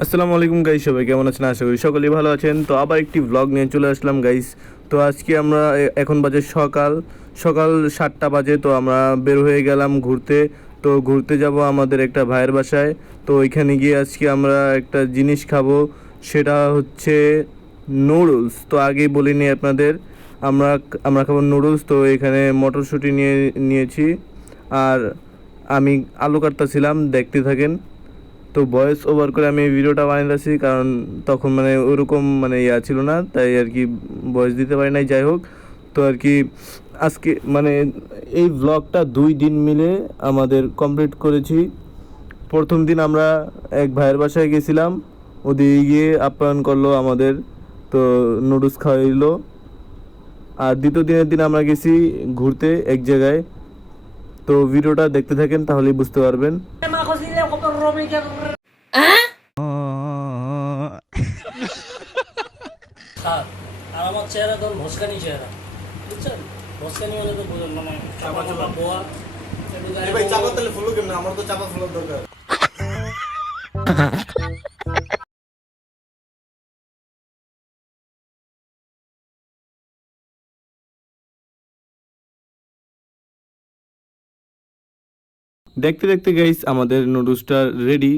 আসসালামু আলাইকুম গাইস, সবাই কেমন আছেন? আশা করি সকলেই ভালো আছেন। তো আবার একটি ব্লগ নিয়ে চলে আসলাম গাইস। তো আজকে আমরা এখন বাজে সকাল সকাল 7টা বাজে। তো আমরা বের হয়ে গেলাম ঘুরতে। তো ঘুরতে যাব আমাদের একটা ভাইয়ের বাসায়। তো ওইখানে গিয়ে আজকে আমরা একটা জিনিস খাবো, সেটা হচ্ছে নুডলস। তো আগেই বলিনি আপনাদের, আমরা আমরা খাবো নুডলস। তো এখানে মটরশুঁটি নিয়েছি, আর আমি আলু কাটতেছিলাম, দেখতে থাকেন। তো ভয়েস ওভার করে আমি এই ভিডিওটা বানাইতেছি, কারণ তখন মানে ওরকম মানে ইয়া ছিল না, তাই আর কি ভয়েস দিতে পারি নাই। যাই হোক, তো আর কি আজকে মানে এই ব্লগটা 2 দিন মিলে আমাদের কমপ্লিট করেছি। প্রথম দিন আমরা এক ভাইয়ের বাসায় গেছিলাম, ওদিকে গিয়ে আপ্যায়ন করলো আমাদের, তো নুডলস খাওয়াইলো। আর দ্বিতীয় দিনের দিন আমরা গেছি ঘুরতে এক জায়গায়। তো ভিডিওটা দেখতে থাকেন, তাহলেই বুঝতে পারবেন। স্যার আর আমার চেহারা ধরুন ভস্কানি চেহারা, বুঝছেন? ভস্কানি মানে তো মানে চাপা চাপা পোয়া। ভাই চাপা তাহলে ফুলো কেমন? আমার তো চাপা ফুলোর দরকার। দেখতে দেখতে গাইস আমাদের নুডলসটা রেডি।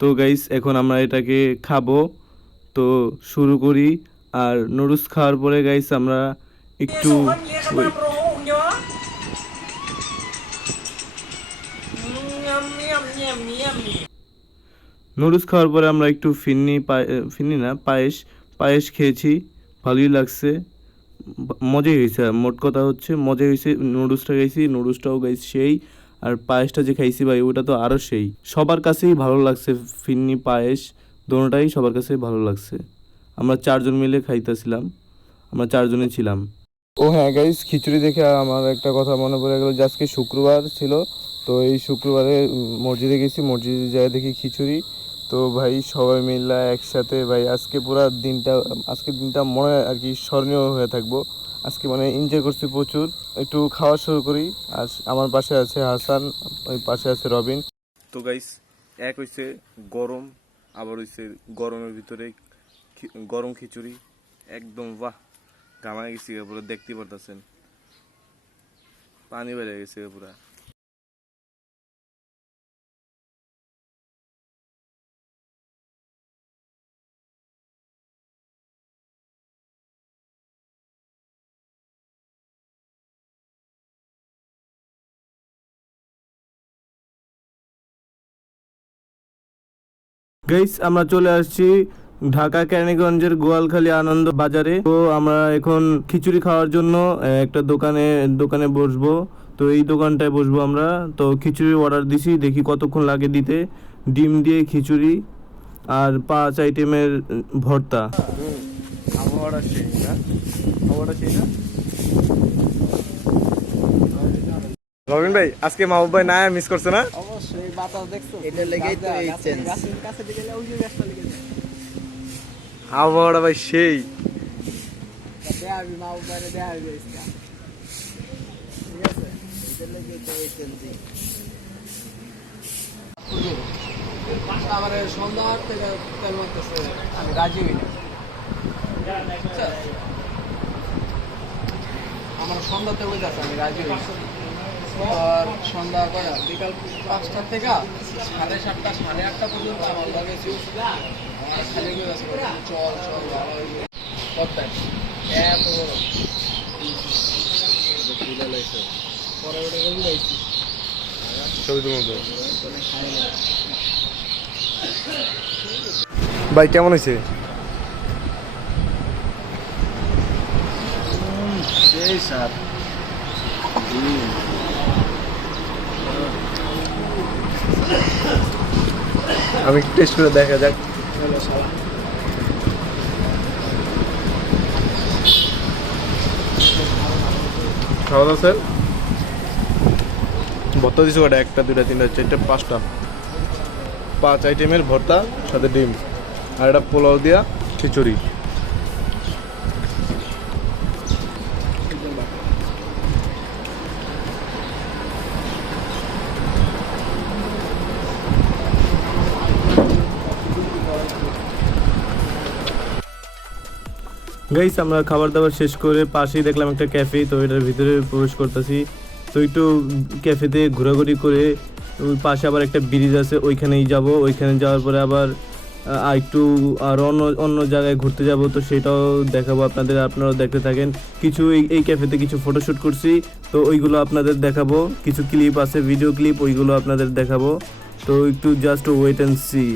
তো গাইস এখন আমরা এটাকে খাবো। তো শুরু করি। আর নুডলস খাওয়ার পরে গাইস আমরা একটু ওয়েট। নুডলস খাওয়ার পরে আমরা একটু ফিন্নি না পায়েস পায়েস খেয়েছি। ভালোই লাগছে, মজাই হয়েছে। মোট কথা হচ্ছে মজাই হয়েছে। নুডলসটা খাইছি, নুডলসটাও গাইছি সেই। আর পায়েসটা যে খাইছি ভাই, ওটা তো আরও সেই। সবার কাছেই ভালো লাগছে, ফিন্নি পায়েস দোনোটাই সবার কাছেই ভালো লাগছে। আমরা 4জন মিলে খাইতেছিলাম, আমরা 4জনই ছিলাম। ও হ্যাঁ গাইস, খিচুড়ি দেখে আমার একটা কথা মনে পড়ে গেল যে আজকে শুক্রবার ছিল। তো এই শুক্রবারে মসজিদে গেছি, মসজিদে যাই দেখি খিচুড়ি। তো ভাই সবাই মিলে একসাথে ভাই আজকের দিনটা মনে আর কি স্মরণীয় হয়ে থাকবো। আজকে মানে এনজয় করছি প্রচুর। একটু খাওয়া শুরু করি। আর আমার পাশে আছে হাসান, ওই পাশে আছে রবিন। তো গাইস, এক হইছে গরম, আবার হইছে গরমের ভিতরে গরম খিচুড়ি, একদম বাহ। ঘামায় গেছি পুরো, দেখতে পারতেছেন পানি বেড়ে গেছে পুরা। গাইস আমরা চলে আসছি ঢাকা কেরানীগঞ্জের গোয়ালখালী আনন্দ বাজারে। তো আমরা এখন খিচুড়ি খাওয়ার জন্য একটা দোকানে দোকানে বসবো। তো এই দোকানটায় বসবো আমরা। তো খিচুড়ি অর্ডার দিছি, দেখি কতক্ষণ লাগে দিতে। ডিম দিয়ে খিচুড়ি আর 5 আইটেমের ভর্তা। আবহাওয়াটা সেই না, আবহাওয়াটা সেই না। রবিন ভাই, আজকে মাহবুব ভাই না মিস করছে না? অবশ্যই বাতাস দেখছো? এটা লেগেই তো এই চেঞ্জ। গাছের কাছে দিকে ওই যে গাছটা লেগে যায়। আবহাওয়াটা ভাই সেই। দেয়া আমি মা উপরে দেয়া হইবে ইসকা। ঠিক আছে? এটা লেগেই তো এই চেঞ্জ। আমার সন্ধ্যা থেকে তেল মারতেছে, আমি রাজি হই না। আমার সন্ধ্যাতে হয়ে যাচ্ছে, আমি রাজি হই। আর সন্ধ্যা কয়া বিকাল 5টা থেকে 7:30 8:30 পর্যন্ত আমার লগে ছিল। খালি করে আছে চল চল ভালো হইবে কতটাই এত বড় তুলে লাইছে পরে ওটা করে যাইছি ছবি তুলুন তো ভাই, কেমন হয়েছে? সেই স্যার আমি টেস্ট করে দেখা যাক। খাওয়া দাওয়া স্যার, ভর্তা দিছো কটা? 1টা 2টা 3টা 4টা 5টা 5 আইটেমের ভর্তা, সাথে ডিম, আর একটা পোলাও দিয়া খিচুড়ি। গাইস আমরা খাবার দাবার শেষ করে পাশেই দেখলাম একটা ক্যাফে, তো এটার ভিতরে প্রবেশ করতেছি। তো একটু ক্যাফেতে ঘোরাঘুরি করে ওই পাশে আবার একটা ব্রিজ আছে, ওইখানেই যাব। ওইখানে যাওয়ার পরে আবার একটু আর অন্য অন্য জায়গায় ঘুরতে যাব, তো সেটাও দেখাবো আপনাদের, আপনারাও দেখতে থাকেন। কিছু এই ক্যাফেতে কিছু ফটোশ্যুট করছি, তো ওইগুলো আপনাদের দেখাবো। কিছু ক্লিপ আছে, ভিডিও ক্লিপ, ওইগুলো আপনাদের দেখাবো। তো একটু জাস্ট ওয়েট অ্যান্ড সি।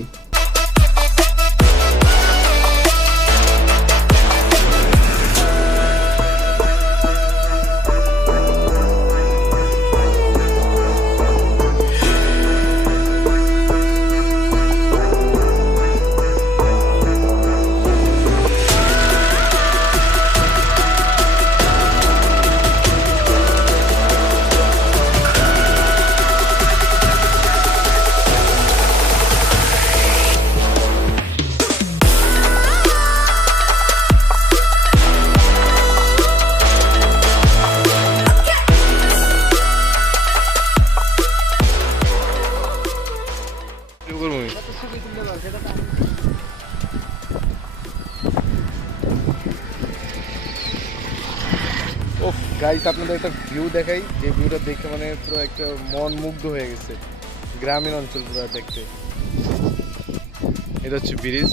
ওফ গাইস, আপনাদের একটা ভিউ দেখাই, যে ভিউটা দেখে মানে পুরো একটা মন মুগ্ধ হয়ে গেছে। গ্রামীণ অঞ্চল পুরো দেখতে। এটা হচ্ছে ব্রিজ।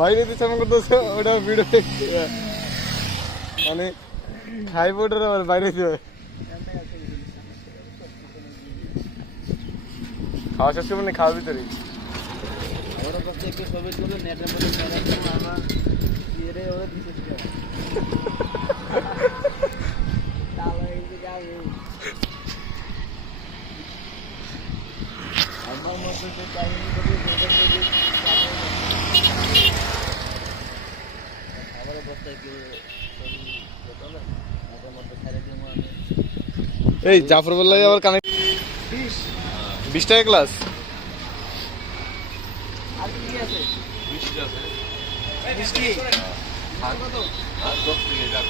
বাইরে দিচ্ছে আমাকে তো ওটা ভিডিও মানে খাই বোর্ডের আবার বাইরে দিয়ে খাওয়া শেষ মানে খাওয়ার ভিতরে ওরা করছে একটু ছবি তুলে নেটের মধ্যে ছেড়ে দেবো, আমরা ইয়ে ওরা দিতে তাহলে এই যে যাবে আমার মতো যে কাহিনী করে নেটের মধ্যে আমার বস্তায় কি ছবি তোলে নেটের মধ্যে ছেড়ে দেবো আমি। এই জাফর বললাই আবার কানেক্ট 20 টাকা ক্লাস। আর কি আছে? মিষ্টি আছে। মিষ্টি আর কত? আর 10 টাকা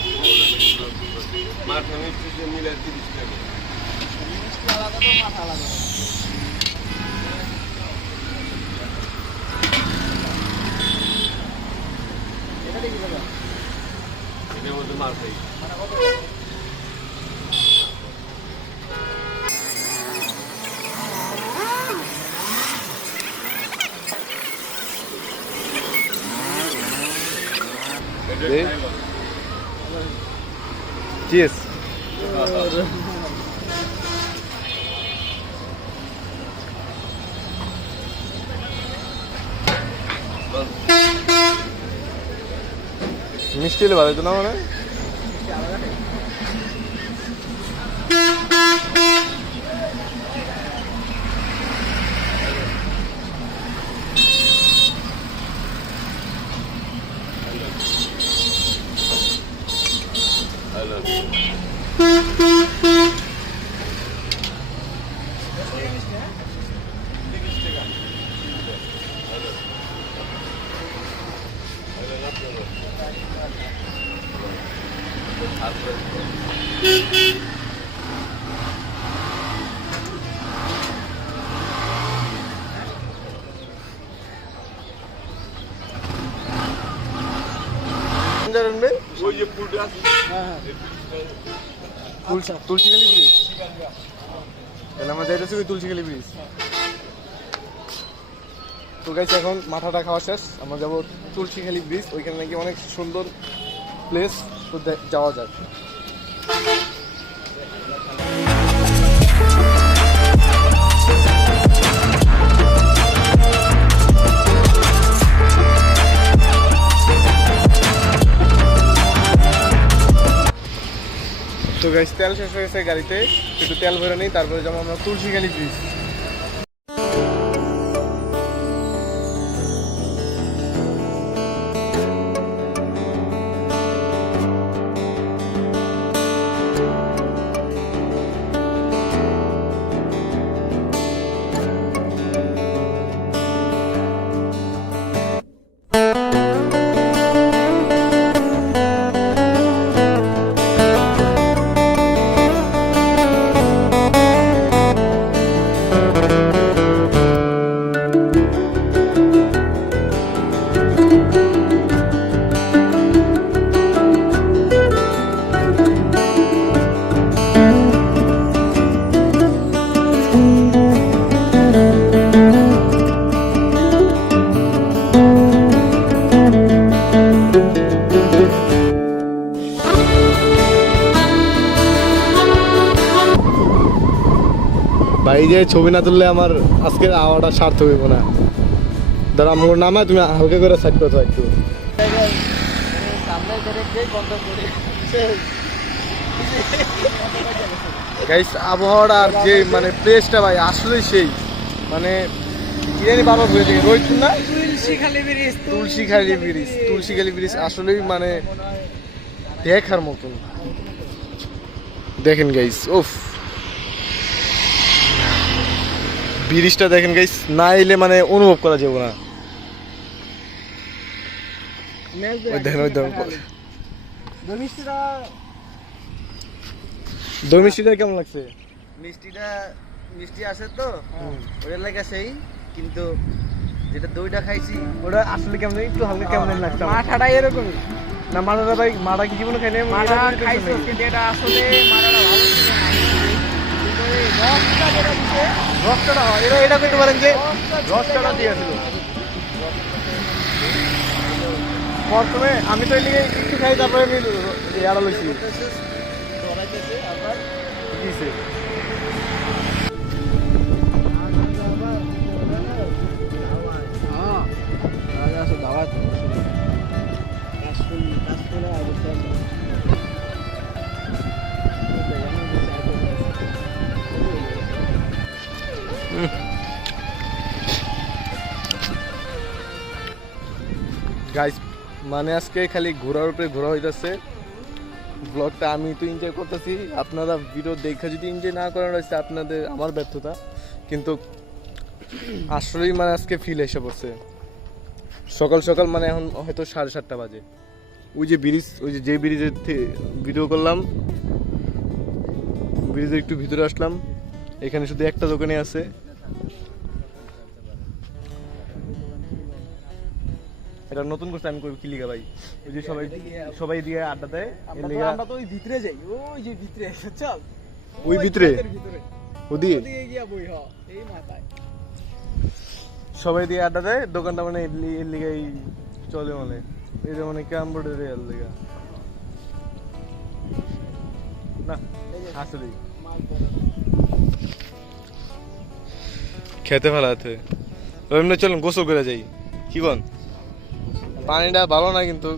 মাছ মিষ্টি যে মিলে 30 টাকা। মিষ্টি আলাদা তো মাছ আলাদা। এটা দেখি দাদা। এর মধ্যে মাছ আছে। মানে কত? Cheers. মিষ্টি হলে ভালো হতো না মানে ওই যে পুলটা আছে। হ্যাঁ হ্যাঁ। তুলসীখালী ব্রিজ। তাহলে আমরা যাইতেছি ওই তুলসীখালী ব্রিজ। তো গাইস এখন মাথাটা খাওয়া শেষ, আমরা যাবো তুলসীখালী ব্রিজ। ওইখানে নাকি অনেক সুন্দর প্লেস, তো যাওয়া যাক। তো গাইস তেল শেষ হয়ে গেছে গাড়িতে, একটু তেল ভরে নেই, তারপরে যাবো আমরা তুলসীখালী ব্রিজ। জায়গায় ছবি না তুললে আমার আজকের আওয়াটা সার্থক হইব না। দাঁড়া আমার নামায় তুমি হালকা করে সাইড করতে একটু। সামনে দেখেই বন্ধ করি গাইস আবহাওয়াটা আর যে মানে প্লেসটা ভাই আসলেই সেই মানে ইরানি বাবা বলে থেকে রোহিতপুর না তুলসীখালি ব্রিজ আসলেই মানে দেখার মতন। দেখেন গাইস ওফ ব্রিজটা দেখেন গাইস, না এলে মানে অনুভব করা যাবে না। ওই দেখেন দই মিষ্টিটা কেমন লাগছে? মিষ্টিটা মিষ্টি আছে তো ওটা লাগে সেই, কিন্তু যেটা দইটা খাইছি ওটা আসলে কেমন একটু হালকা কেমন লাগছে আমার। মাঠাটা এরকমই। না মারাটা ভাই মারা কি জীবনে খাই নাই? মাঠা খাইছো কিন্তু এটা আসলে মাঠাটা ভালো ছিল না। কিন্তু এই রসটা যেটা দিছে, রসটা হয় এটা এটা করতে পারেন যে রসটা দিয়েছিল প্রথমে আমি তো এদিকে একটু খাই তারপরে আমি এড়া লইছি ধরাইতেছে আবার কিছে হ্যাঁ রাজা আছে দাওয়াত কাশফুলে অবস্থা গাইস মানে আজকে খালি ঘোরার উপরে ঘোরা হইতাছে। ব্লগটা আমি তো এনজয় করতেছি, আপনারা ভিডিও দেখে যদি এনজয় না করেন রয়েছে আপনাদের আমার ব্যর্থতা, কিন্তু আসলেই মানে আজকে ফিল এসে পড়ছে। সকাল সকাল মানে এখন হয়তো 7:30 বাজে। ওই যে ব্রিজ, ওই যে ব্রিজের ভিডিও করলাম, ব্রিজের একটু ভিতরে আসলাম। এখানে শুধু একটা দোকানে আছে, এটা নতুন করছে। আমি কই কি লিগা ভাই, ওই যে সবাই দিয়ে আড্ডা দেয় এর লিগা। আমরা তো ওই ভিতরে যাই, ওই যে ভিতরে চল ওই ভিতরে ওদিকে ওদিকে গিয়া বই হ এই মাথায় সবাই দিয়ে আড্ডা দেয়। দোকানটা মানে এর লিগাই চলে, মানে এই যে মানে ক্যারাম বোর্ডের এর লিগা না আসলে খেতে ভালো আছে। এমনি চলুন গোসল করে যাই, কি বল? পানিটা ভালো না কিন্তু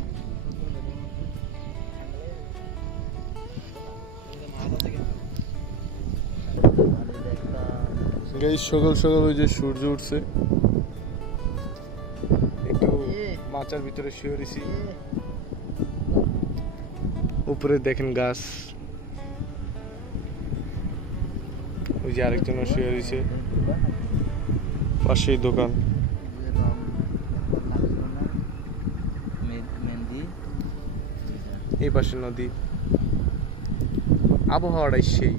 সকাল সকাল ওই যে সূর্য উঠছে, একটু মাচার ভিতরে শুয়ে রয়েছি। উপরে দেখেন গাছ, ওই যে আরেকজন শুয়ে রয়েছে, পাশেই দোকান। মেহেন্দি এই পাশে নদী, আবহাওয়াটাই সেই।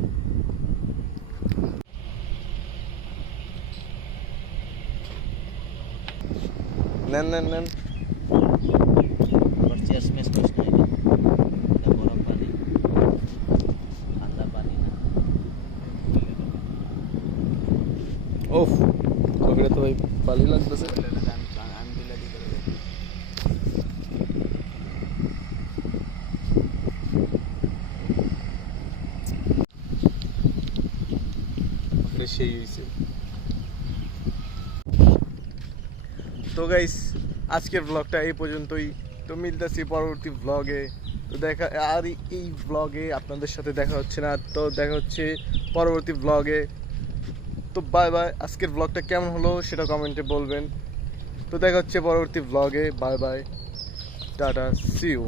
নেন নেন নেন চেয়ার স্মেশ করিস না, এটা গরম পানি, ঠান্ডা পানি না। ওফ কবিরা তো ভাই ভালোই লাগতেছে। আমি বিলাতি করে সেই হয়েছে। তো গাইস আজকের ব্লগটা এই পর্যন্তই। তো মিলতেছি পরবর্তী ব্লগে। তো দেখা আর এই ব্লগে আপনাদের সাথে দেখা হচ্ছে না, তো দেখা হচ্ছে পরবর্তী ব্লগে। তো বাই বাই। আজকের ব্লগটা কেমন হলো সেটা কমেন্টে বলবেন। তো দেখা হচ্ছে পরবর্তী ব্লগে। Bye bye, tata, see you.